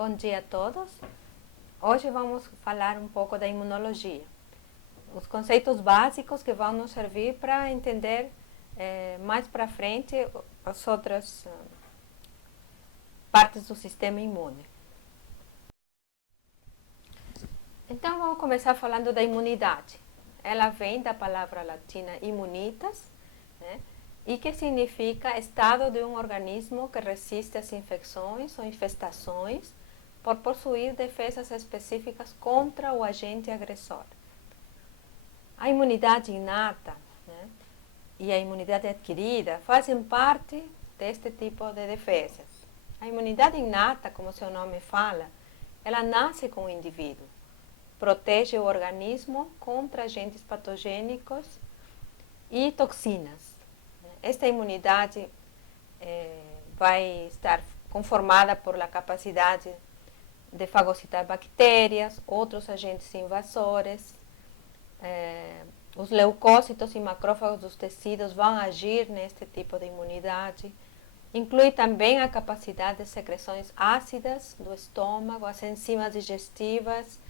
Bom dia a todos. Hoje vamos falar um pouco da imunologia. Os conceitos básicos que vão nos servir para entender mais para frente as outras partes do sistema imune. Então vamos começar falando da imunidade. Ela vem da palavra latina immunitas, né? E que significa estado de um organismo que resiste às infecções ou infestações por possuir defesas específicas contra o agente agressor. A imunidade inata, né, e a imunidade adquirida fazem parte deste tipo de defesas. A imunidade inata, como seu nome fala, ela nasce com o indivíduo, protege o organismo contra agentes patogênicos e toxinas. Esta imunidade vai estar conformada por a capacidade de fagocitar bactérias, outros agentes invasores. Os leucócitos e macrófagos dos tecidos vão agir neste tipo de imunidade. Inclui também a capacidade de secreções ácidas do estômago, as enzimas digestivas,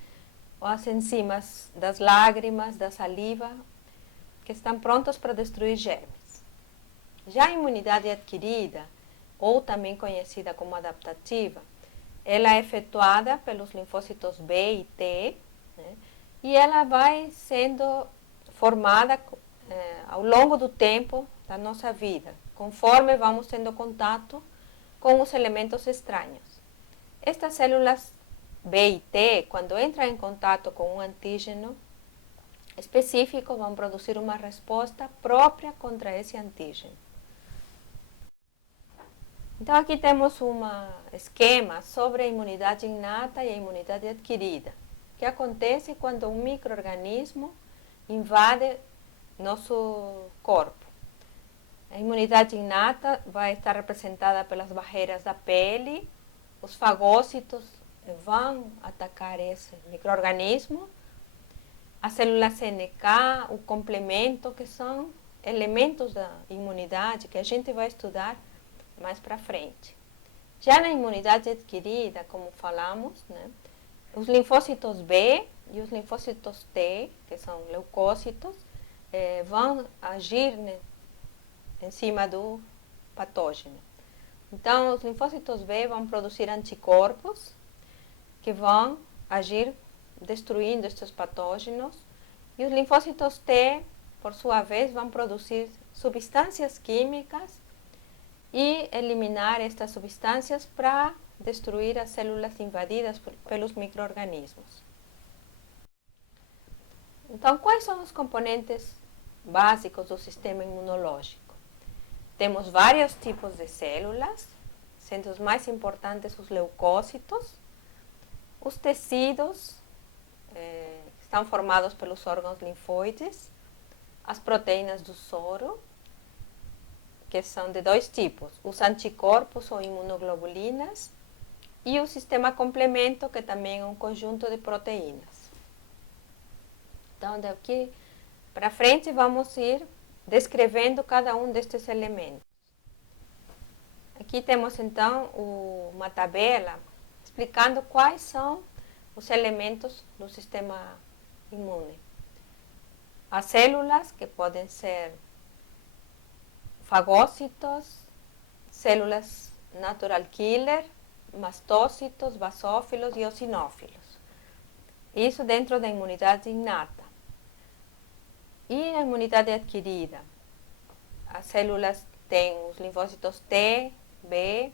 ou as enzimas das lágrimas, da saliva, que estão prontas para destruir germes. Já a imunidade adquirida, ou também conhecida como adaptativa, ela é efetuada pelos linfócitos B e T, né, e ela vai sendo formada ao longo do tempo da nossa vida, conforme vamos tendo contato com os elementos estranhos. Estas células B e T, quando entram em contato com um antígeno específico, vão produzir uma resposta própria contra esse antígeno. Então aqui temos um esquema sobre a imunidade inata e a imunidade adquirida, que acontece quando um micro-organismo invade nosso corpo. A imunidade inata vai estar representada pelas barreiras da pele, os fagócitos vão atacar esse micro-organismo, as células NK, o complemento, que são elementos da imunidade que a gente vai estudar mais para frente. Já na imunidade adquirida, como falamos, né, os linfócitos B e os linfócitos T, que são leucócitos, vão agir, né, em cima do patógeno. Então, os linfócitos B vão produzir anticorpos que vão agir destruindo estes patógenos, e os linfócitos T, por sua vez, vão produzir substâncias químicas e eliminar estas substâncias para destruir as células invadidas pelos micro-organismos. Então, quais são os componentes básicos do sistema imunológico? Temos vários tipos de células, sendo os mais importantes os leucócitos. Os tecidos estão formados pelos órgãos linfóides, as proteínas do soro, que são de dois tipos, os anticorpos ou imunoglobulinas, e o sistema complemento, que também é um conjunto de proteínas. Então, daqui para frente, vamos ir descrevendo cada um destes elementos. Aqui temos, então, uma tabela explicando quais são os elementos do sistema imune. As células, que podem ser fagócitos, células natural killer, mastócitos, basófilos e eosinófilos. Isso dentro da imunidade inata. E a imunidade adquirida? As células têm os linfócitos T, B,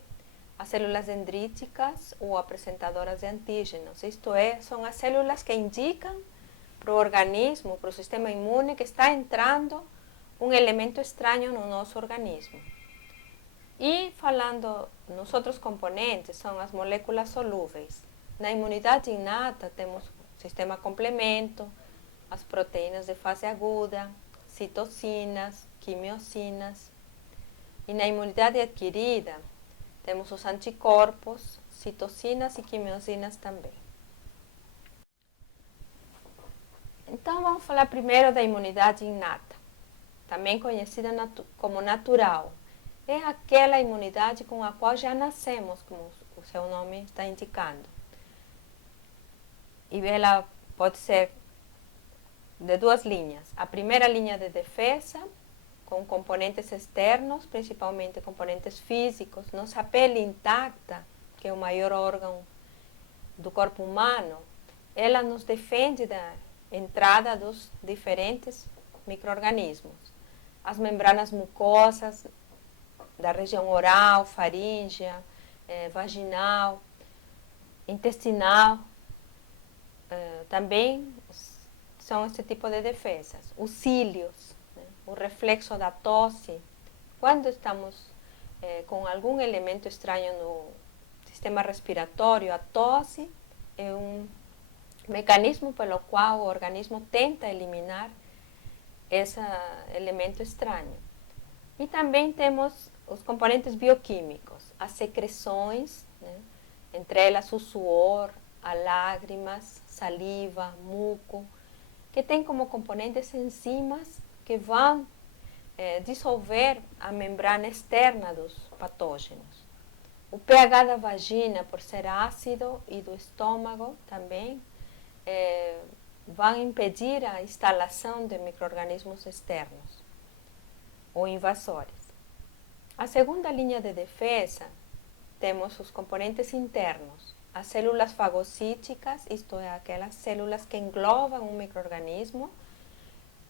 as células dendríticas ou apresentadoras de antígenos. Isto é, são as células que indicam para o organismo, para o sistema imune, que está entrando um elemento estranho no nosso organismo. E falando nos outros componentes, são as moléculas solúveis. Na imunidade inata temos o sistema complemento, as proteínas de fase aguda, citocinas, quimiocinas. E na imunidade adquirida temos os anticorpos, citocinas e quimiocinas também. Então vamos falar primeiro da imunidade inata, também conhecida como natural. É aquela imunidade com a qual já nascemos com o seu nome está indicando. E ela pode ser de duas linhas. A primeira linha de defesa, com componentes externos, principalmente componentes físicos. Nossa pele intacta, que é o maior órgão do corpo humano, ela nos defende da entrada dos diferentes micro-organismos. As membranas mucosas da região oral, faríngea, vaginal, intestinal, também são esse tipo de defesas. Os cílios, né? O reflexo da tosse. Quando estamos com algum elemento estranho no sistema respiratório, a tosse é um mecanismo pelo qual o organismo tenta eliminar esse elemento estranho. E também temos os componentes bioquímicos, as secreções, né? Entre elas o suor, as lágrimas, saliva, muco, que tem como componentes enzimas que vão dissolver a membrana externa dos patógenos. O pH da vagina, por ser ácido, e do estômago também, vão impedir a instalação de micro-organismos externos ou invasores. A segunda linha de defesa, temos os componentes internos, as células fagocíticas, isto é, aquelas células que englobam um micro-organismo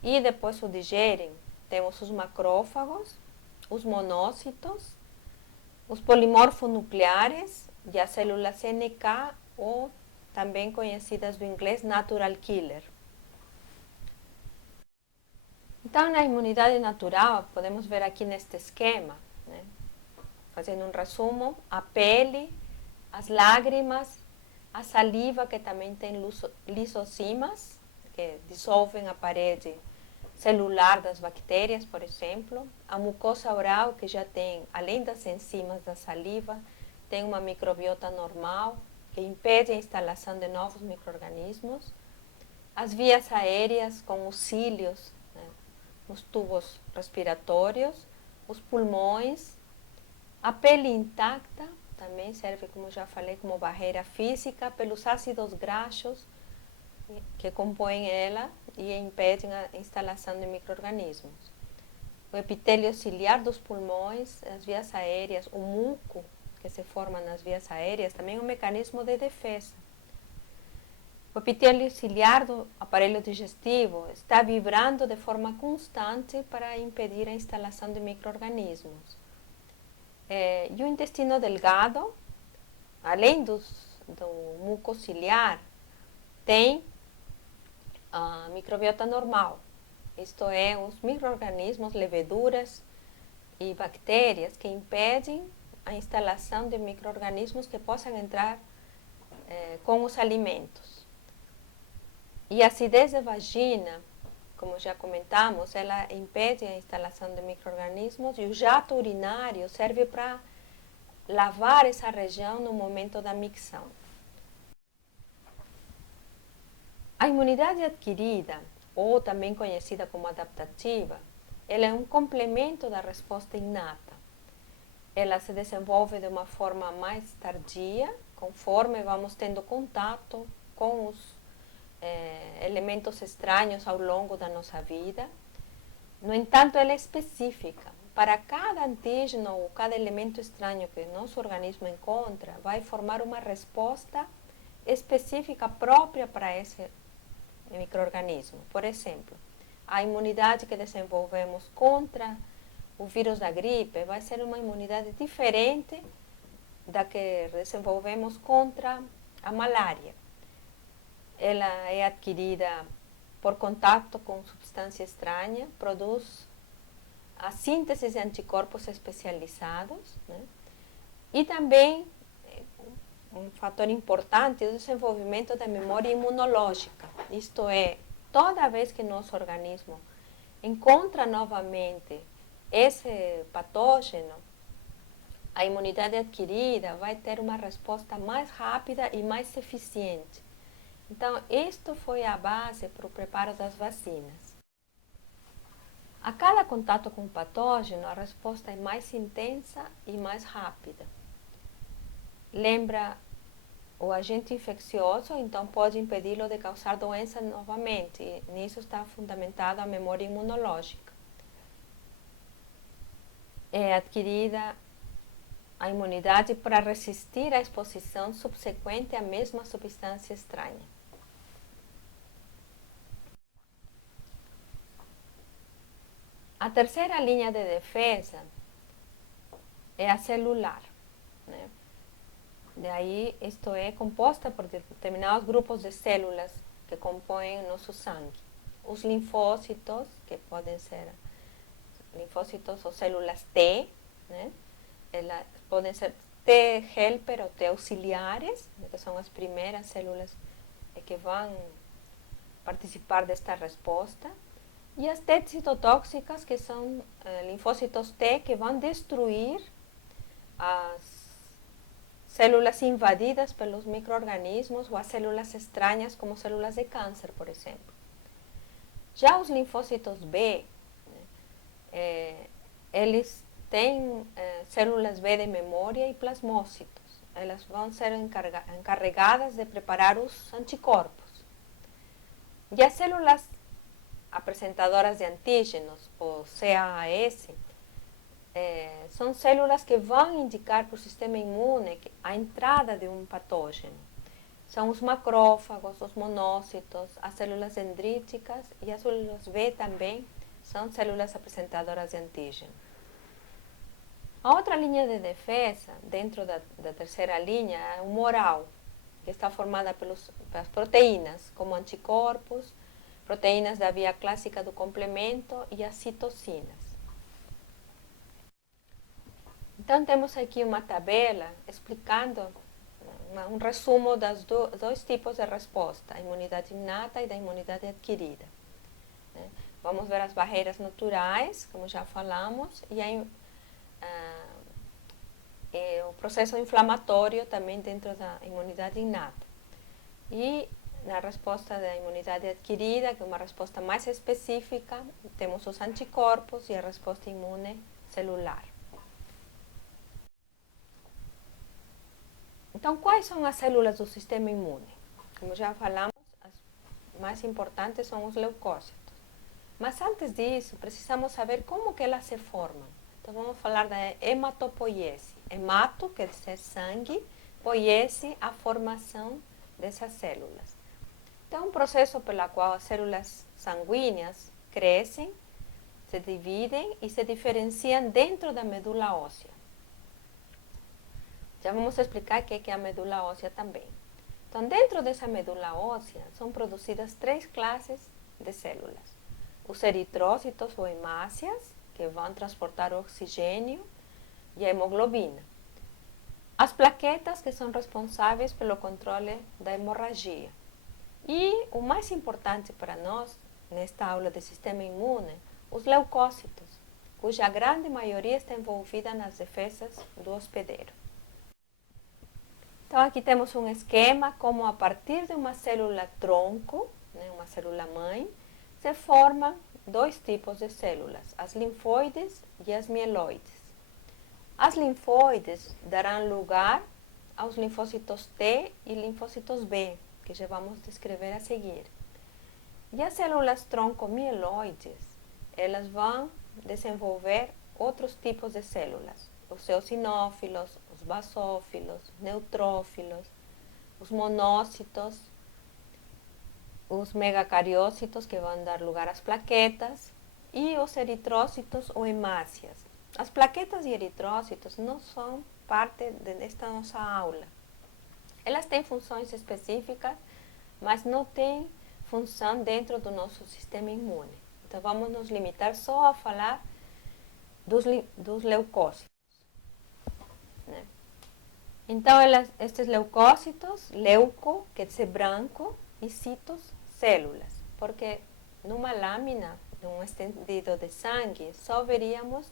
e depois o digerem. Temos os macrófagos, os monócitos, os polimorfonucleares e as células NK, ou também conhecidas do inglês natural killer. Então, na imunidade natural, podemos ver aqui neste esquema, né? Fazendo um resumo, a pele, as lágrimas, a saliva, que também tem lisosomas, que dissolvem a parede celular das bactérias, por exemplo. A mucosa oral, que já tem, além das enzimas da saliva, tem uma microbiota normal, que impede a instalação de novos micro-organismos. As vias aéreas, com os cílios, né, nos tubos respiratórios, os pulmões, a pele intacta, também serve, como já falei, como barreira física, pelos ácidos graxos que compõem ela e impedem a instalação de micro-organismos. O epitélio ciliar dos pulmões, as vias aéreas, o muco que se forma nas vias aéreas, também é um mecanismo de defesa. O epitélio ciliar do aparelho digestivo está vibrando de forma constante para impedir a instalação de micro-organismos. E o intestino delgado, além do muco ciliar, tem a microbiota normal, isto é, os micro-organismos, leveduras e bactérias que impedem a instalação de micro-organismos que possam entrar com os alimentos. E a acidez da vagina, como já comentamos, ela impede a instalação de micro-organismos, e o jato urinário serve para lavar essa região no momento da micção. A imunidade adquirida, ou também conhecida como adaptativa, ela é um complemento da resposta inata. Ela se desenvolve de uma forma mais tardia, conforme vamos tendo contato com os elementos estranhos ao longo da nossa vida. No entanto, ela é específica. Para cada antígeno ou cada elemento estranho que nosso organismo encontra, vai formar uma resposta específica própria para esse micro-organismo. Por exemplo, a imunidade que desenvolvemos contra o vírus da gripe vai ser uma imunidade diferente da que desenvolvemos contra a malária. Ela é adquirida por contato com substância estranha, produz a síntese de anticorpos especializados, né? E também um fator importante é o desenvolvimento da memória imunológica. Isto é, toda vez que nosso organismo encontra novamente esse patógeno, a imunidade adquirida vai ter uma resposta mais rápida e mais eficiente. Então, isto foi a base para o preparo das vacinas. A cada contato com o patógeno, a resposta é mais intensa e mais rápida. lembra o agente infeccioso, então pode impedi-lo de causar doença novamente. E nisso está fundamentada a memória imunológica. É adquirida a imunidade para resistir à exposição subsequente à mesma substância estranha. A terceira linha de defesa é a celular, né? Daí, isto é composta por determinados grupos de células que compõem nosso sangue. Os linfócitos, que podem ser linfócitos ou células T, né? Elas podem ser T helper ou T auxiliares, que são as primeiras células que vão participar desta resposta. E as T citotóxicas, que são linfócitos T, que vão destruir as células invadidas pelos micro-organismos ou as células estranhas, como células de câncer, por exemplo. Já os linfócitos B, eles têm células B de memória e plasmócitos. Elas vão ser encarregadas de preparar os anticorpos. E as células apresentadoras de antígenos, ou CAAS, são células que vão indicar para o sistema imune a entrada de um patógeno. São os macrófagos, os monócitos, as células dendríticas e as células B também são células apresentadoras de antígeno. A outra linha de defesa, dentro da terceira linha, é o humoral, que está formada pelas proteínas, como anticorpos, proteínas da via clássica do complemento e as citocinas. Então, temos aqui uma tabela explicando um resumo dos dois tipos de resposta, a imunidade inata e da imunidade adquirida. Vamos ver as barreiras naturais, como já falamos, e o processo inflamatório também dentro da imunidade inata. E na resposta da imunidade adquirida, que é uma resposta mais específica, temos os anticorpos e a resposta imune celular. Então, quais são as células do sistema imune? Como já falamos, as mais importantes são os leucócitos. Mas antes disso, precisamos saber como que elas se formam. Então, vamos falar da hematopoiese. Hemato quer dizer sangue, poiese, a formação dessas células. Então, é um processo pelo qual as células sanguíneas crescem, se dividem e se diferenciam dentro da medula óssea. Já vamos explicar o que é a medula óssea também. Então, dentro dessa medula óssea, são produzidas três classes de células. Os eritrócitos ou hemácias, que vão transportar o oxigênio e a hemoglobina. As plaquetas, que são responsáveis pelo controle da hemorragia. E o mais importante para nós, nesta aula de sistema imune, os leucócitos, cuja grande maioria está envolvida nas defesas do hospedeiro. Então, aqui temos um esquema como a partir de uma célula tronco, né, uma célula mãe, se formam dois tipos de células, as linfóides e as mieloides. As linfóides darão lugar aos linfócitos T e linfócitos B, que já vamos descrever a seguir. E as células tronco-mieloides, elas vão desenvolver outros tipos de células, os eosinófilos, os basófilos, neutrófilos, os monócitos, os megacariócitos, que vão dar lugar às plaquetas, e os eritrócitos ou hemácias. As plaquetas e eritrócitos não são parte desta nossa aula. Elas têm funções específicas, mas não têm função dentro do nosso sistema imune. Então, vamos nos limitar só a falar dos leucócitos. Né? Então, estes leucócitos, leuco, quer dizer branco, e citos, células, porque numa lâmina, num estendido de sangue, só veríamos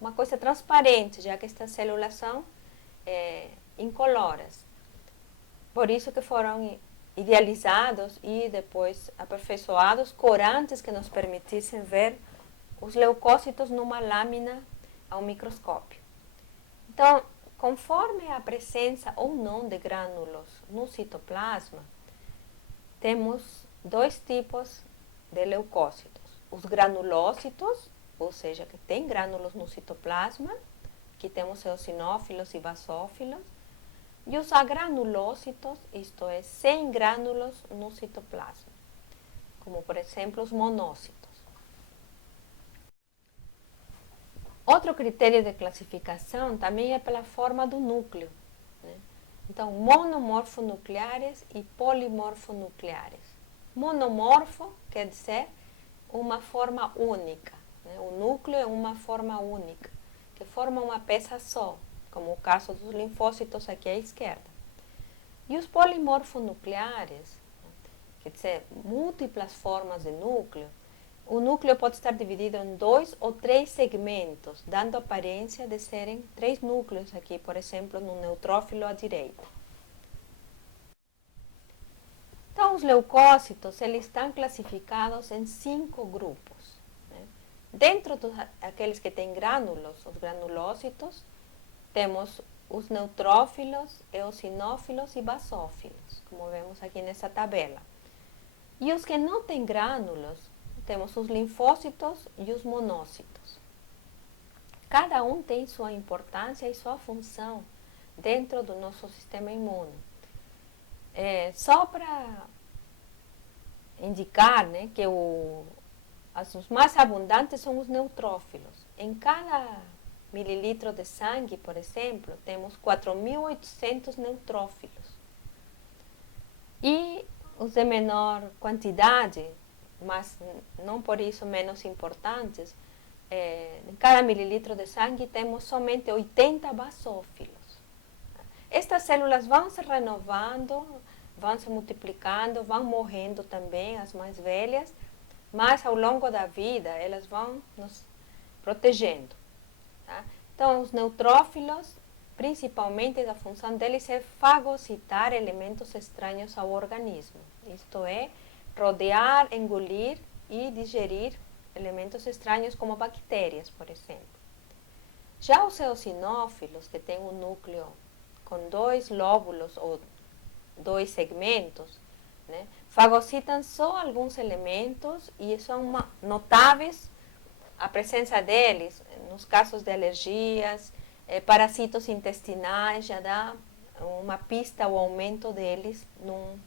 uma coisa transparente, já que estas células são incoloras. Por isso que foram idealizados e depois aperfeiçoados corantes que nos permitissem ver os leucócitos numa lâmina ao microscópio. Então, conforme a presença ou não de grânulos no citoplasma, temos dois tipos de leucócitos. Os granulócitos, ou seja, que tem grânulos no citoplasma, que temos eosinófilos e basófilos, e os agranulócitos, isto é, sem grânulos no citoplasma, como por exemplo os monócitos. Outro critério de classificação também é pela forma do núcleo, né? Então, monomorfonucleares e polimorfonucleares. Monomorfo quer dizer uma forma única, né? O núcleo é uma forma única, que forma uma peça só, como o caso dos linfócitos aqui à esquerda. E os polimorfonucleares, quer dizer, múltiplas formas de núcleo, o núcleo pode estar dividido em 2 ou 3 segmentos, dando a aparência de serem 3 núcleos aqui, por exemplo, no neutrófilo à direita. Então, os leucócitos, eles estão classificados em 5 grupos, né? Dentro daqueles que têm grânulos, os granulócitos, temos os neutrófilos, eosinófilos e basófilos, como vemos aqui nessa tabela. E os que não têm grânulos, temos os linfócitos e os monócitos. Cada um tem sua importância e sua função dentro do nosso sistema imune. Só para indicar, né, que os mais abundantes são os neutrófilos. Em cada mililitro de sangue, por exemplo, temos 4.800 neutrófilos. E os de menor quantidade, mas não por isso menos importantes, em cada mililitro de sangue temos somente 80 basófilos. Estas células vão se renovando, vão se multiplicando, vão morrendo também, as mais velhas, mas ao longo da vida elas vão nos protegendo. Tá? Então, os neutrófilos, principalmente a função deles é fagocitar elementos estranhos ao organismo, isto é, rodear, engolir e digerir elementos estranhos como bactérias, por exemplo. Já os eosinófilos, que têm um núcleo com 2 lóbulos ou 2 segmentos, né, fagocitam só alguns elementos e são notáveis a presença deles nos casos de alergias, parasitos intestinais, já dá uma pista ao aumento deles num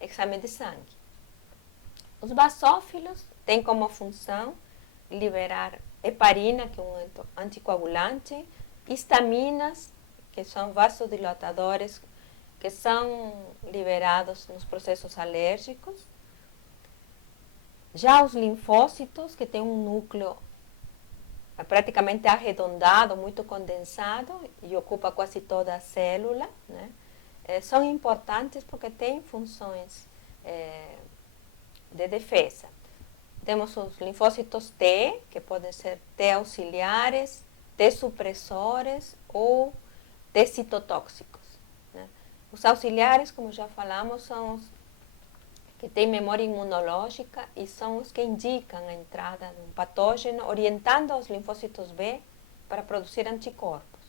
exame de sangue. Os basófilos têm como função liberar heparina, que é um anticoagulante, histaminas, que são vasodilatadores, que são liberados nos processos alérgicos. Já os linfócitos, que têm um núcleo praticamente arredondado, muito condensado e ocupa quase toda a célula, né? São importantes porque têm funções de defesa. Temos os linfócitos T, que podem ser T auxiliares, T supressores ou T citotóxicos, né? Os auxiliares, como já falamos, são os que têm memória imunológica e são os que indicam a entrada de um patógeno, orientando os linfócitos B para produzir anticorpos.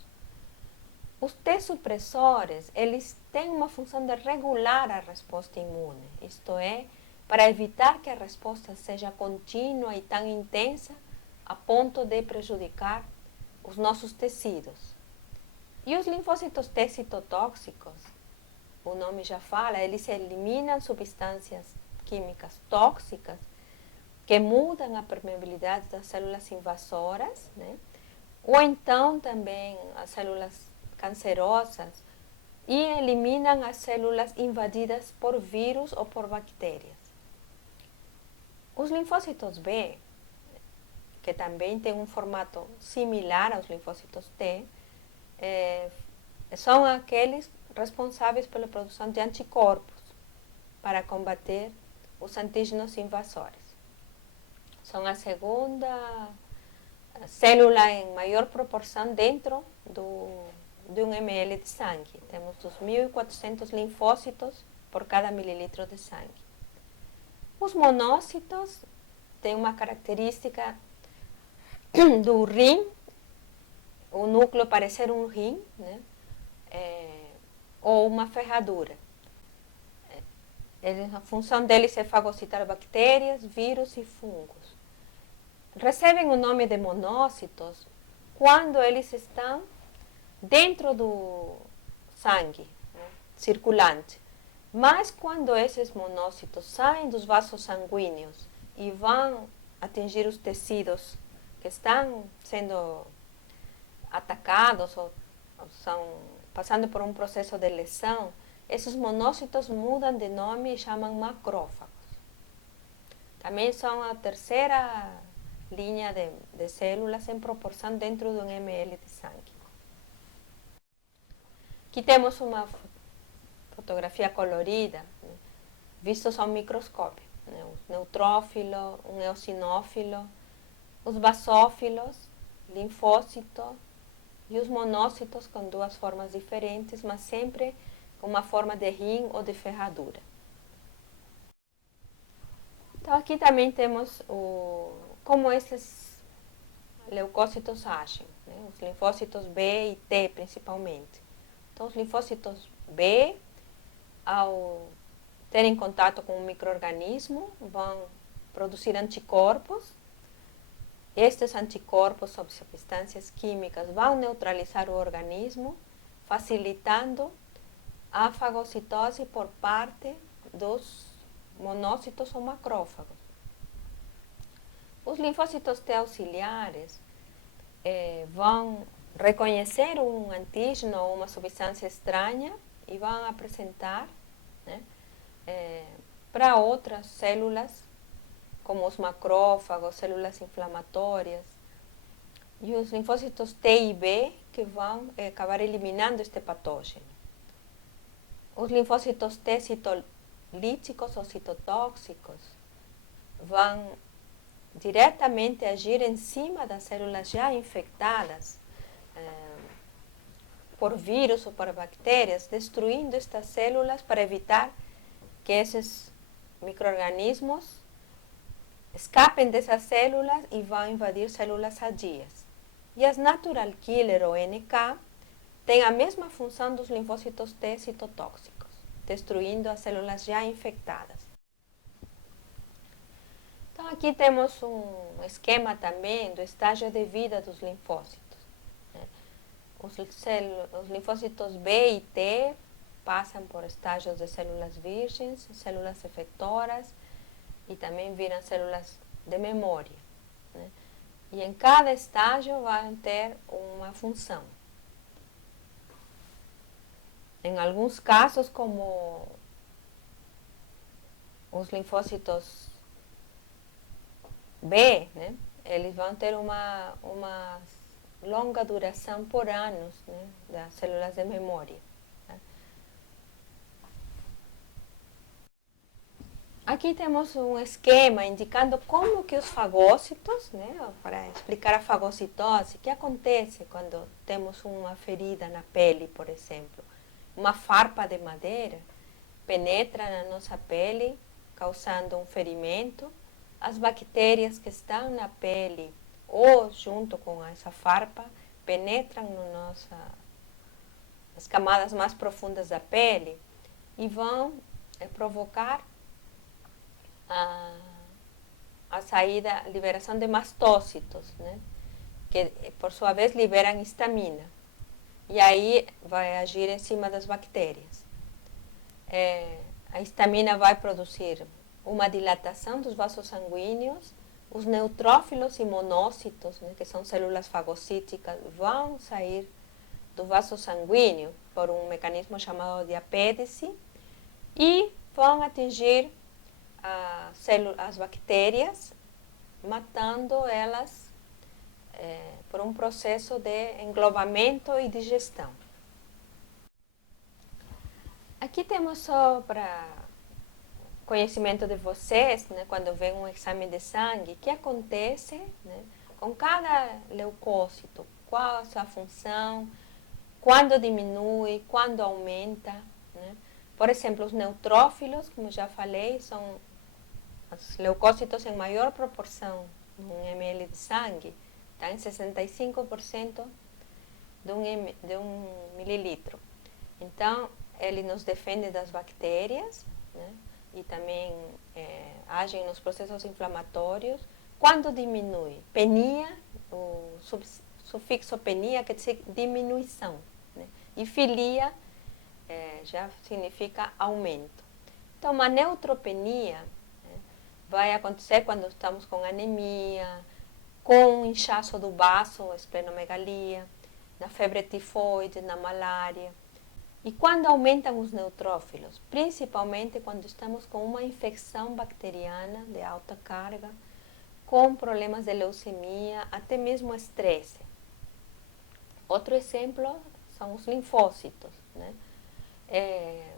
Os T supressores, eles têm uma função de regular a resposta imune, isto é, para evitar que a resposta seja contínua e tão intensa a ponto de prejudicar os nossos tecidos. E os linfócitos T citotóxicos, o nome já fala, eles eliminam substâncias químicas tóxicas que mudam a permeabilidade das células invasoras, né? Ou então também as células cancerosas e eliminam as células invadidas por vírus ou por bactérias. Os linfócitos B, que também têm um formato similar aos linfócitos T, são aqueles responsáveis pela produção de anticorpos para combater os antígenos invasores. São a segunda célula em maior proporção dentro de 1 ml de sangue. Temos 2.400 linfócitos por cada mililitro de sangue. Os monócitos têm uma característica do rim. O o núcleo parecer um rim, né? Ou uma ferradura. A função deles é fagocitar bactérias, vírus e fungos. Recebem o nome de monócitos quando eles estão dentro do sangue, né, circulante. Mas quando esses monócitos saem dos vasos sanguíneos e vão atingir os tecidos que estão sendo atacados ou são passando por um processo de lesão, esses monócitos mudam de nome e chamam macrófagos. Também são a terceira linha de células em proporção dentro de um ml de sangue. Aqui temos uma fotografia colorida, né, vistos ao microscópio. Né, o neutrófilo, um eosinófilo, os basófilos, linfócito e os monócitos com duas formas diferentes, mas sempre com uma forma de rim ou de ferradura. Então aqui também temos como esses leucócitos agem, né? Os linfócitos B e T principalmente. Então os linfócitos B, ao terem contato com um micro-organismo, vão produzir anticorpos. Estes anticorpos, sob substâncias químicas, vão neutralizar o organismo, facilitando a fagocitose por parte dos monócitos ou macrófagos. Os linfócitos T auxiliares vão reconhecer um antígeno ou uma substância estranha e vão apresentar, né, para outras células, como os macrófagos, células inflamatórias, e os linfócitos T e B que vão acabar eliminando este patógeno. Os linfócitos T citolíticos ou citotóxicos vão diretamente agir em cima das células já infectadas por vírus ou por bactérias, destruindo estas células para evitar que esses micro-organismos escapem dessas células e vão invadir células sadias. E as natural killer ou NK têm a mesma função dos linfócitos T citotóxicos, destruindo as células já infectadas. Então aqui temos um esquema também do estágio de vida dos linfócitos. Os linfócitos B e T passam por estágios de células virgens, células efetoras e também viram células de memória. Né? E em cada estágio vão ter uma função. Em alguns casos, como os linfócitos B, né, eles vão ter uma longa duração por anos, né, das células de memória. Tá? Aqui temos um esquema indicando como que os fagócitos, né, para explicar a fagocitose, o que acontece quando temos uma ferida na pele, por exemplo. Uma farpa de madeira penetra na nossa pele, causando um ferimento. As bactérias que estão na pele ou junto com essa farpa penetram nas camadas mais profundas da pele e vão provocar a liberação de mastócitos, né? Que por sua vez liberam histamina. E aí vai agir em cima das bactérias. A histamina vai produzir uma dilatação dos vasos sanguíneos, os neutrófilos e monócitos, né, que são células fagocíticas, vão sair do vaso sanguíneo por um mecanismo chamado diapédese e vão atingir as bactérias, matando elas por um processo de englobamento e digestão. Aqui temos só para conhecimento de vocês, né, quando vem um exame de sangue, o que acontece, né, com cada leucócito, qual a sua função, quando diminui, quando aumenta. Né? Por exemplo, os neutrófilos, como já falei, são os leucócitos em maior proporção em 1 ml de sangue, está em 65%, de um mililitro. Então, ele nos defende das bactérias, né? E também agem nos processos inflamatórios. Quando diminui, penia, o sufixo penia quer dizer diminuição, né? E filia já significa aumento. Então, a neutropenia, né, vai acontecer quando estamos com anemia, com inchaço do baço, esplenomegalia, na febre tifoide, na malária. E quando aumentam os neutrófilos, principalmente quando estamos com uma infecção bacteriana de alta carga, com problemas de leucemia, até mesmo estresse. Outro exemplo são os linfócitos, né?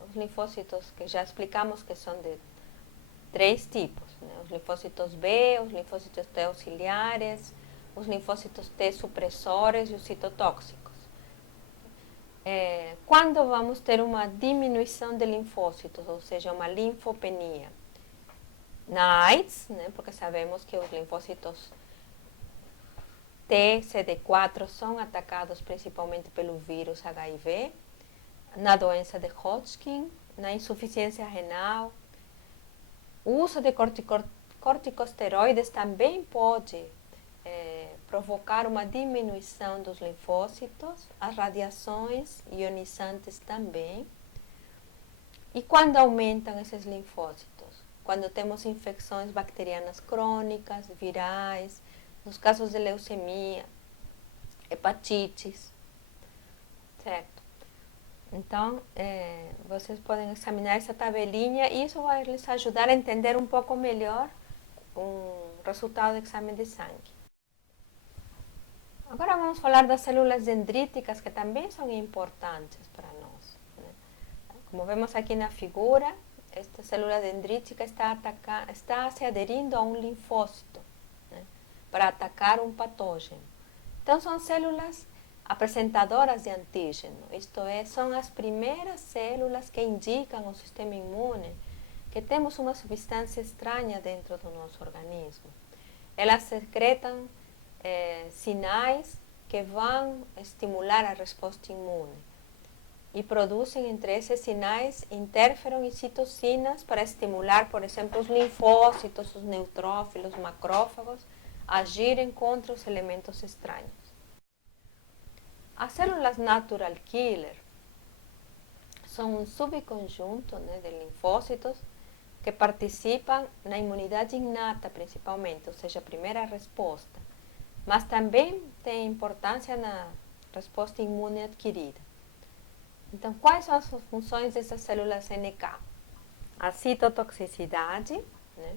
Os linfócitos que já explicamos que são de 3 tipos, né? Os linfócitos B, os linfócitos T auxiliares, os linfócitos T supressores e os citotóxicos. Quando vamos ter uma diminuição de linfócitos, ou seja, uma linfopenia? Na AIDS, né, porque sabemos que os linfócitos T, CD4 são atacados principalmente pelo vírus HIV, na doença de Hodgkin, na insuficiência renal. O uso de corticosteroides também pode provocar uma diminuição dos linfócitos, as radiações ionizantes também. E quando aumentam esses linfócitos? Quando temos infecções bacterianas crônicas, virais, nos casos de leucemia, hepatites, certo? Então, vocês podem examinar essa tabelinha e isso vai lhes ajudar a entender um pouco melhor o resultado do exame de sangue. Agora vamos falar das células dendríticas, que também são importantes para nós, né? Como vemos aqui na figura, esta célula dendrítica está se aderindo a um linfócito, né, para atacar um patógeno. Então, são células apresentadoras de antígeno, isto é, são as primeiras células que indicam ao sistema imune que temos uma substância estranha dentro do nosso organismo. Elas secretam sinais que vão estimular a resposta imune e produzem entre esses sinais interferon e citocinas para estimular, por exemplo, os linfócitos, os neutrófilos, os macrófagos a agirem contra os elementos estranhos. As células natural killer são um subconjunto, né, de linfócitos que participam na imunidade inata principalmente, ou seja, a primeira resposta, mas também tem importância na resposta imune adquirida. Então, quais são as funções dessas células NK? A citotoxicidade, né?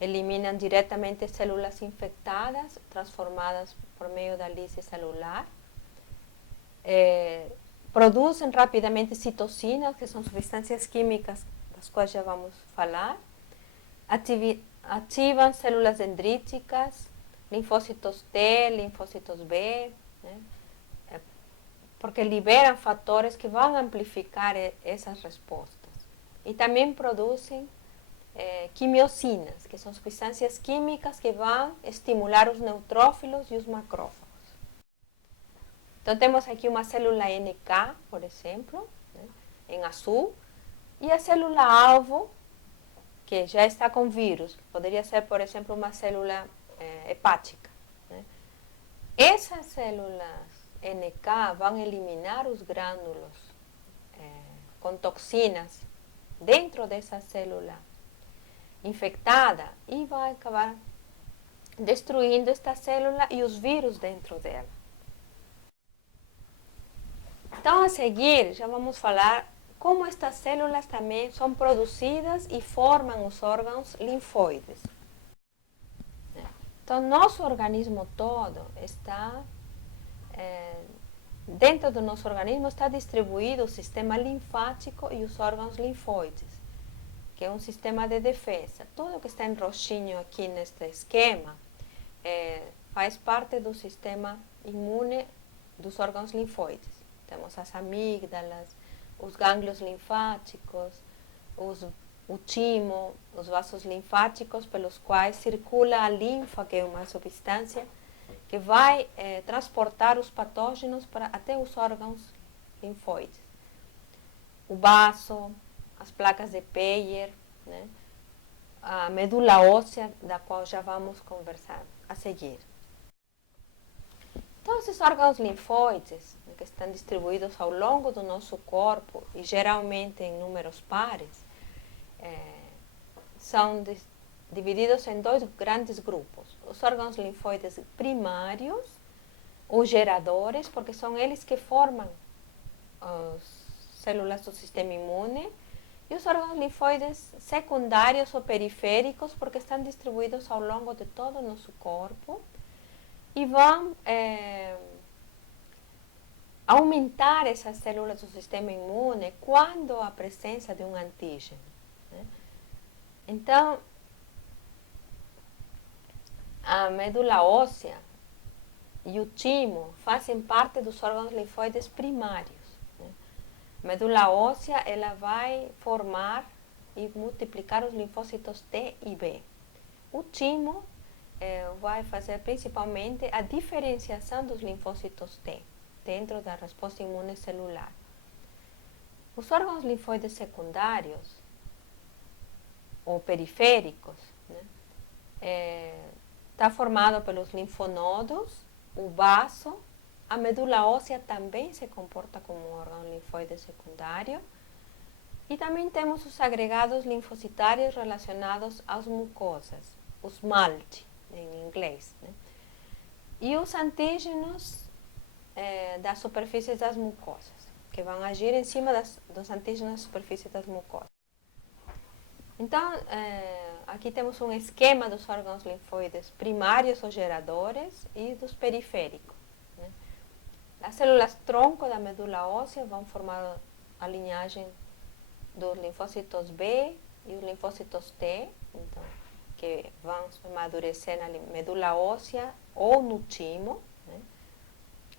Eliminam diretamente células infectadas, transformadas por meio da lise celular. Produzem rapidamente citocinas, que são substâncias químicas das quais já vamos falar. Ativam células dendríticas, linfócitos T, linfócitos B, né? Porque liberam fatores que vão amplificar essas respostas. E também produzem quimiocinas, que são substâncias químicas que vão estimular os neutrófilos e os macrófagos. Então, temos aqui uma célula NK, por exemplo, né, em azul, e a célula-alvo, que já está com vírus, poderia ser, por exemplo, uma célula hepática, né. Essas células NK vão eliminar os grânulos com toxinas dentro dessa célula infectada e vai acabar destruindo esta célula e os vírus dentro dela. Então, a seguir, já vamos falar como estas células também são produzidas e formam os órgãos linfóides. Então, nosso organismo todo está, dentro do nosso organismo está distribuído o sistema linfático e os órgãos linfóides, que é um sistema de defesa. Tudo que está em roxinho aqui neste esquema faz parte do sistema imune dos órgãos linfóides. Temos as amígdalas, os gânglios linfáticos, o timo, os vasos linfáticos pelos quais circula a linfa, que é uma substância que vai transportar os patógenos para até os órgãos linfóides. O baço, as placas de Peyer, né? A medula óssea, da qual já vamos conversar a seguir. Então, esses órgãos linfóides, né, que estão distribuídos ao longo do nosso corpo e geralmente em números pares, são divididos em dois grandes grupos. Os órgãos linfóides primários, ou geradores, porque são eles que formam as células do sistema imune, e os órgãos linfóides secundários ou periféricos, porque estão distribuídos ao longo de todo o nosso corpo e vão aumentar essas células do sistema imune quando há presença de um antígeno, né? Então, a medula óssea e o timo fazem parte dos órgãos linfóides primários. A medula óssea, ela vai formar e multiplicar os linfócitos T e B. O timo vai fazer principalmente a diferenciação dos linfócitos T dentro da resposta imune celular. Os órgãos linfóides secundários ou periféricos, né, está formado pelos linfonodos, o baço. A medula óssea também se comporta como um órgão linfóide secundário. E também temos os agregados linfocitários relacionados às mucosas, os MALT em inglês, né? E os antígenos das superfícies das mucosas, que vão agir em cima dos antígenos das superfícies das mucosas. Então, aqui temos um esquema dos órgãos linfóides primários ou geradores e dos periféricos. As células tronco da medula óssea vão formar a linhagem dos linfócitos B e os linfócitos T, então, que vão amadurecer na medula óssea ou no timo, né?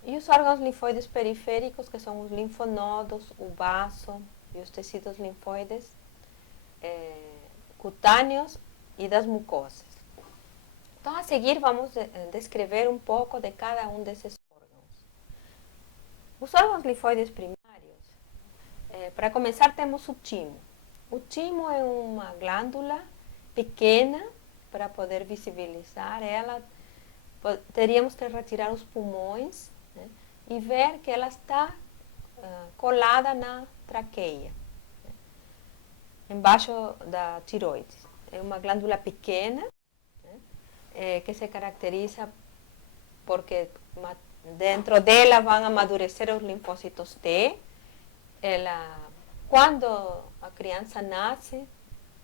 E os órgãos linfóides periféricos, que são os linfonodos, o baço e os tecidos linfóides cutâneos e das mucosas. Então, a seguir, vamos descrever um pouco de cada um desses órgãos. Os órgãos linfóides primários, para começar, temos o timo. O timo é uma glândula pequena. Para poder visibilizar ela, teríamos que retirar os pulmões, né, e ver que ela está colada na traqueia, né, embaixo da tiroides. É uma glândula pequena, né, que se caracteriza porque dentro dela vão amadurecer os linfócitos T. Quando a criança nasce,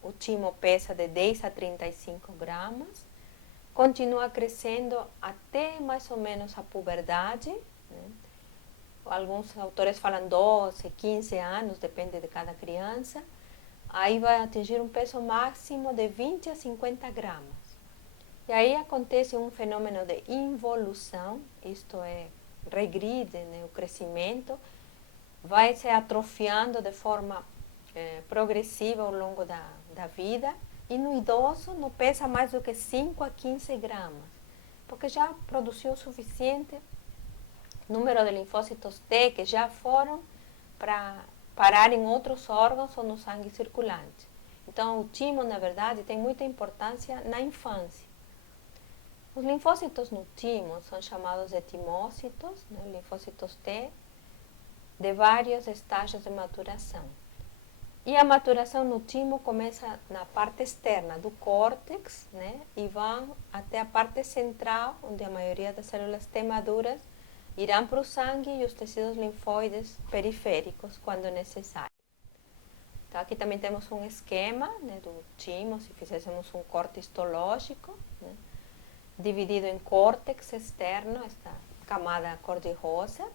o timo pesa de 10 a 35 gramas, continua crescendo até mais ou menos a puberdade, né? Alguns autores falam 12, 15 anos, depende de cada criança. Aí vai atingir um peso máximo de 20 a 50 gramas. E aí acontece um fenômeno de involução, isto é, regride, né, o crescimento, vai se atrofiando de forma progressiva ao longo da vida, e no idoso não pesa mais do que 5 a 15 gramas, porque já produziu o suficiente número de linfócitos T que já foram para parar em outros órgãos ou no sangue circulante. Então, o timo, na verdade, tem muita importância na infância. Os linfócitos no timo são chamados de timócitos, né, linfócitos T, de vários estágios de maturação. E a maturação no timo começa na parte externa do córtex, né, e vão até a parte central, onde a maioria das células T maduras irão para o sangue e os tecidos linfóides periféricos quando necessário. Então, aqui também temos um esquema, né, do timo, se fizéssemos um corte histológico, né, dividido em córtex externo, esta camada cor-de-rosa.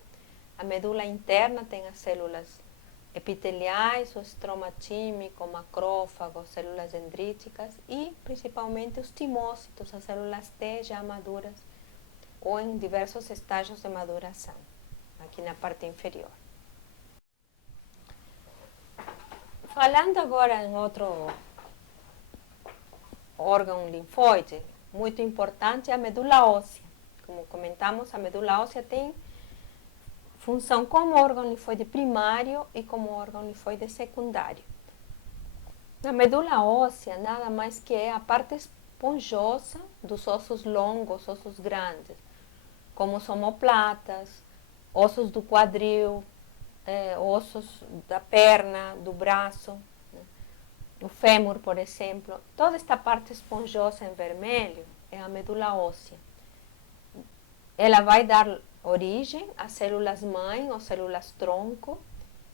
A medula interna tem as células epiteliais, o estroma tímico, macrófagos, células dendríticas e principalmente os timócitos, as células T já maduras ou em diversos estágios de maduração, aqui na parte inferior. Falando agora em outro órgão linfóide, muito importante, é a medula óssea. Como comentamos, a medula óssea tem função como órgão linfóide primário e como órgão linfóide secundário. A medula óssea nada mais que é a parte esponjosa dos ossos longos, ossos grandes, como os omoplatas, ossos do quadril, ossos da perna, do braço, né? O fêmur, por exemplo. Toda esta parte esponjosa em vermelho é a medula óssea. Ela vai dar origem às células mãe ou células tronco,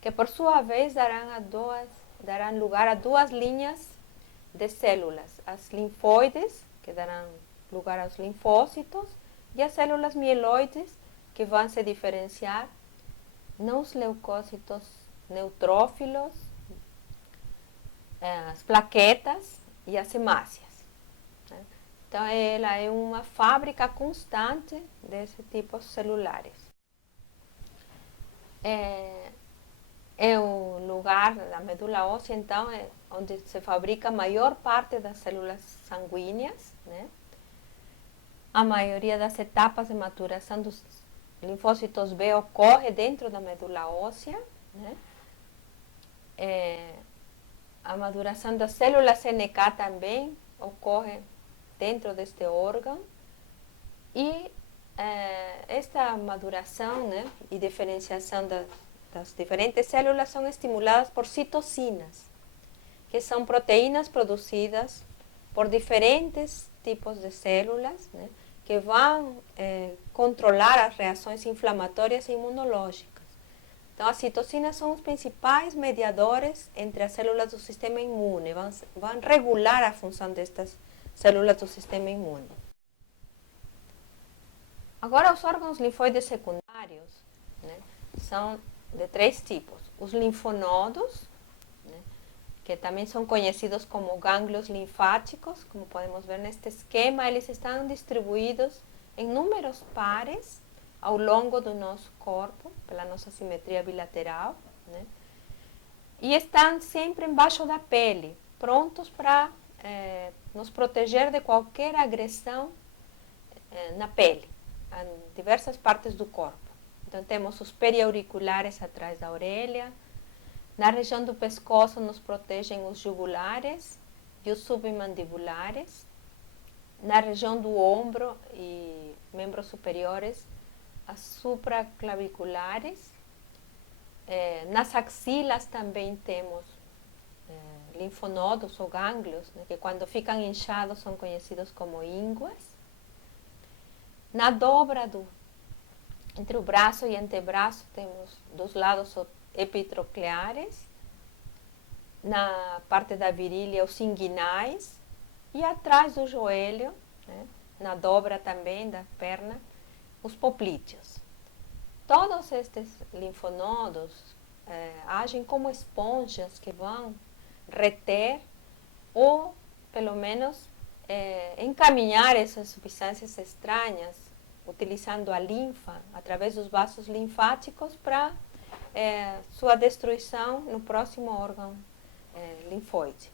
que por sua vez darão lugar a duas linhas de células, as linfóides, que darão lugar aos linfócitos, e as células mieloides, que vão se diferenciar nos leucócitos neutrófilos, as plaquetas e as hemácias. Então, ela é uma fábrica constante desse tipo celulares. É o lugar da medula óssea, então, onde se fabrica a maior parte das células sanguíneas, né? A maioria das etapas de maturação dos linfócitos B ocorre dentro da medula óssea, né? A maturação das células NK também ocorre dentro deste órgão, e esta maduração, né, e diferenciação das diferentes células são estimuladas por citocinas, que são proteínas produzidas por diferentes tipos de células, né, que vão controlar as reações inflamatórias e imunológicas. Então, as citocinas são os principais mediadores entre as células do sistema imune, vão regular a função destas células do sistema imune. Agora, os órgãos linfóides secundários, né, são de três tipos. Os linfonodos, né, que também são conhecidos como gânglios linfáticos, como podemos ver neste esquema, eles estão distribuídos em números pares ao longo do nosso corpo, pela nossa simetria bilateral, né, e estão sempre embaixo da pele, prontos para nos proteger de qualquer agressão na pele, em diversas partes do corpo. Então, temos os periauriculares atrás da orelha. Na região do pescoço nos protegem os jugulares e os submandibulares. Na região do ombro e membros superiores, as supraclaviculares. Nas axilas também temos linfonodos ou gânglios, né, que quando ficam inchados são conhecidos como ínguas. Na dobra entre o braço e antebraço temos dos lados epitrocleares. Na parte da virilha, os inguinais. E atrás do joelho, né, na dobra também da perna, os poplíteos. Todos estes linfonodos agem como esponjas que vão reter ou, pelo menos, encaminhar essas substâncias estranhas, utilizando a linfa, através dos vasos linfáticos, para sua destruição no próximo órgão linfóide.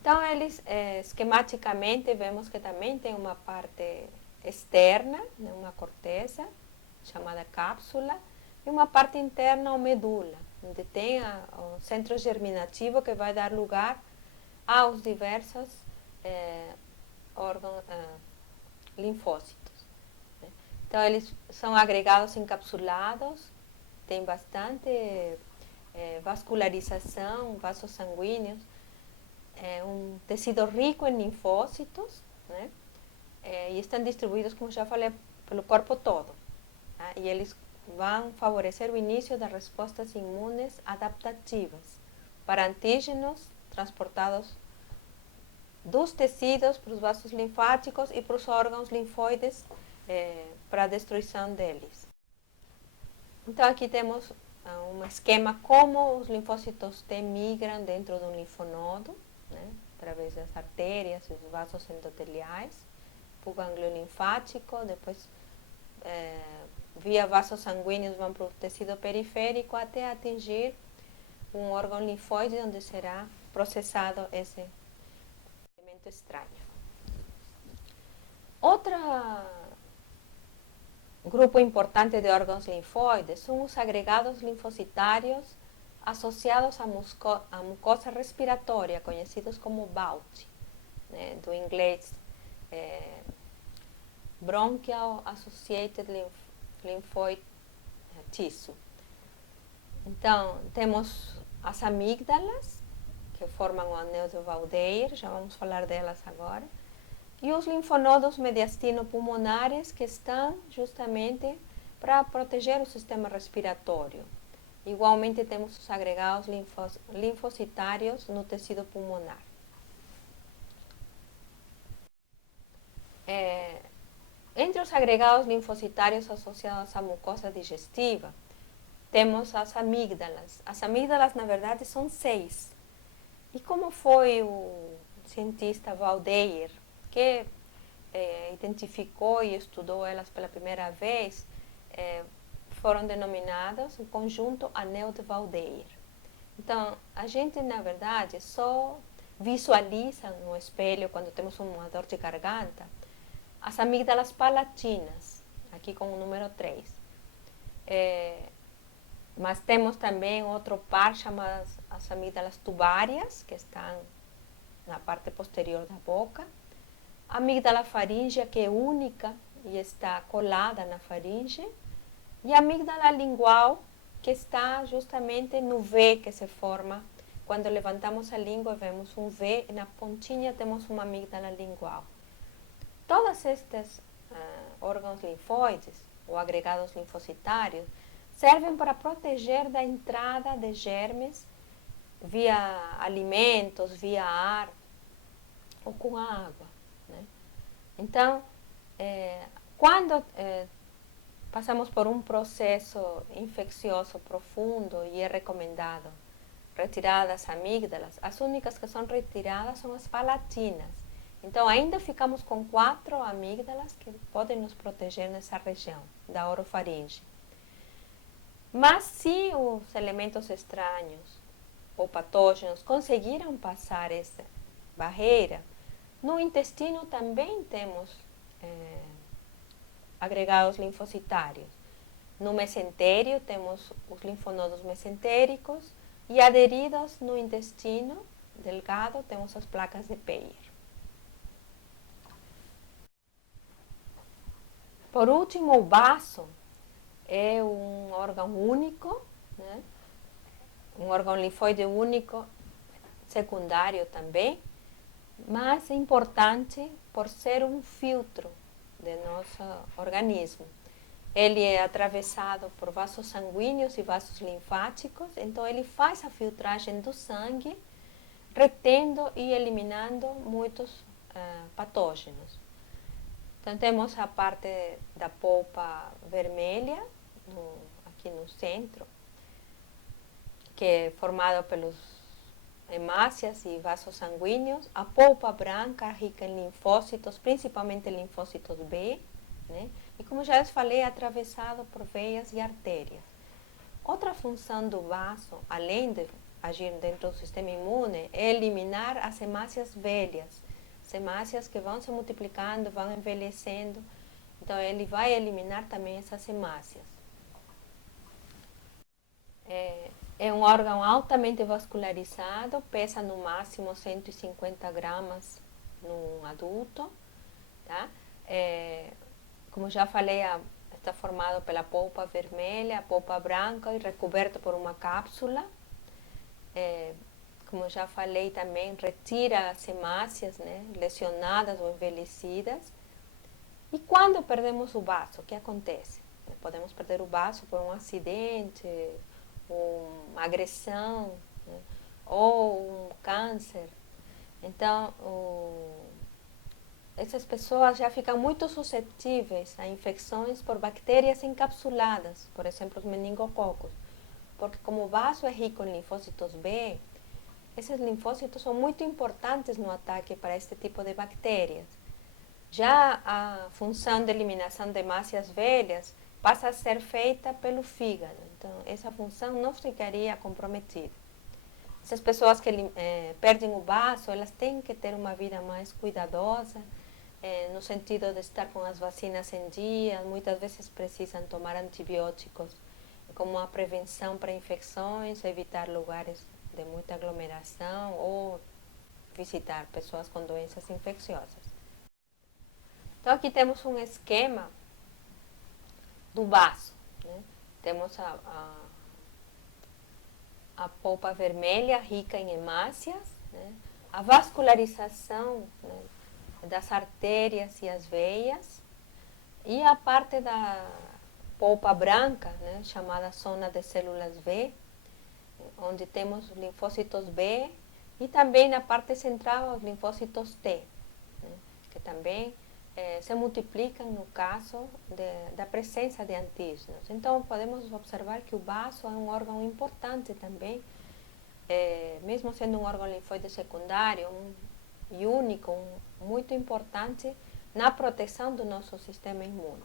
Então, eles, esquematicamente, vemos que também tem uma parte externa, né, uma corteza, chamada cápsula, e uma parte interna, ou medula, onde tem o centro germinativo que vai dar lugar aos diversos órgãos linfócitos. Né? Então, eles são agregados encapsulados, tem bastante vascularização, vasos sanguíneos, um tecido rico em linfócitos, né? E estão distribuídos, como já falei, pelo corpo todo. Tá? E eles vão favorecer o início das respostas imunes adaptativas para antígenos transportados dos tecidos para os vasos linfáticos e para os órgãos linfóides para a destruição deles. Então, aqui temos um esquema como os linfócitos T migram dentro do linfonodo, né, através das artérias e dos vasos endoteliais, para o gânglio linfático, depois via vasos sanguíneos vão para o tecido periférico até atingir um órgão linfóide onde será processado esse elemento estranho. Outro grupo importante de órgãos linfóides são os agregados linfocitários associados à mucosa respiratória, conhecidos como BALT, né, do inglês Bronchial Associated Lymphoid Tissue. Então, temos as amígdalas, que formam o anel de Waldeyer, já vamos falar delas agora, e os linfonodos mediastino-pulmonares, que estão justamente para proteger o sistema respiratório. Igualmente temos os agregados linfocitários no tecido pulmonar. Entre os agregados linfocitários associados à mucosa digestiva, temos as amígdalas. As amígdalas, na verdade, são 6. E como foi o cientista Waldeyer que identificou e estudou elas pela primeira vez, foram denominadas o conjunto anel de Waldeyer. Então, a gente, na verdade, só visualiza no espelho, quando temos uma dor de garganta, as amígdalas palatinas, aqui com o número 3. Mas temos também outro par chamado as amígdalas tubárias, que estão na parte posterior da boca. A amígdala faríngea, que é única e está colada na faringe. E a amígdala lingual, que está justamente no V que se forma. Quando levantamos a língua, vemos um V e na pontinha temos uma amígdala lingual. Todos estes órgãos linfóides, ou agregados linfocitários, servem para proteger da entrada de germes via alimentos, via ar ou com a água, né? Então, quando passamos por um processo infeccioso profundo e é recomendado retirar das amígdalas, as únicas que são retiradas são as palatinas. Então, ainda ficamos com 4 amígdalas que podem nos proteger nessa região da orofaringe. Mas se os elementos estranhos ou patógenos conseguiram passar essa barreira, no intestino também temos agregados linfocitários. No mesentério temos os linfonodos mesentéricos e aderidos no intestino delgado temos as placas de Peyer. Por último, o baço é um órgão único, né? Um órgão linfóide único, secundário também, mas importante por ser um filtro de nosso organismo. Ele é atravessado por vasos sanguíneos e vasos linfáticos, então ele faz a filtragem do sangue, retendo e eliminando muitos patógenos. Então temos a parte da polpa vermelha, aqui no centro, que é formada pelos hemácias e vasos sanguíneos. A polpa branca rica em linfócitos, principalmente linfócitos B, né? E como já les falei, é atravessado por veias e artérias. Outra função do vaso, além de agir dentro do sistema imune, é eliminar as hemácias velhas, as hemácias que vão se multiplicando, vão envelhecendo. Então, ele vai eliminar também essas hemácias. É um órgão altamente vascularizado, pesa no máximo 150 gramas num adulto, tá? Como já falei, está formado pela polpa vermelha, a polpa branca e recoberto por uma cápsula. Como já falei também, retira as hemácias, né, lesionadas ou envelhecidas. E quando perdemos o baço, o que acontece? Podemos perder o baço por um acidente, uma agressão, né, ou um câncer. Então, essas pessoas já ficam muito suscetíveis a infecções por bactérias encapsuladas, por exemplo, os meningococos. Porque como o vaso é rico em linfócitos B, esses linfócitos são muito importantes no ataque para este tipo de bactérias. Já a função de eliminação de hemácias velhas passa a ser feita pelo fígado. Então, essa função não ficaria comprometida. Essas pessoas que perdem o baço, elas têm que ter uma vida mais cuidadosa, no sentido de estar com as vacinas em dia, muitas vezes precisam tomar antibióticos como uma prevenção para infecções, evitar lugares de muita aglomeração ou visitar pessoas com doenças infecciosas. Então aqui temos um esquema do vaso, né? Temos a polpa vermelha rica em hemácias, né? A vascularização, né, das artérias e as veias, e a parte da polpa branca, né, chamada zona de células B, onde temos linfócitos B, e também na parte central os linfócitos T, né, que também se multiplicam no caso da presença de antígenos. Então podemos observar que o vaso é um órgão importante também, mesmo sendo um órgão linfóide secundário, e único, muito importante na proteção do nosso sistema imune.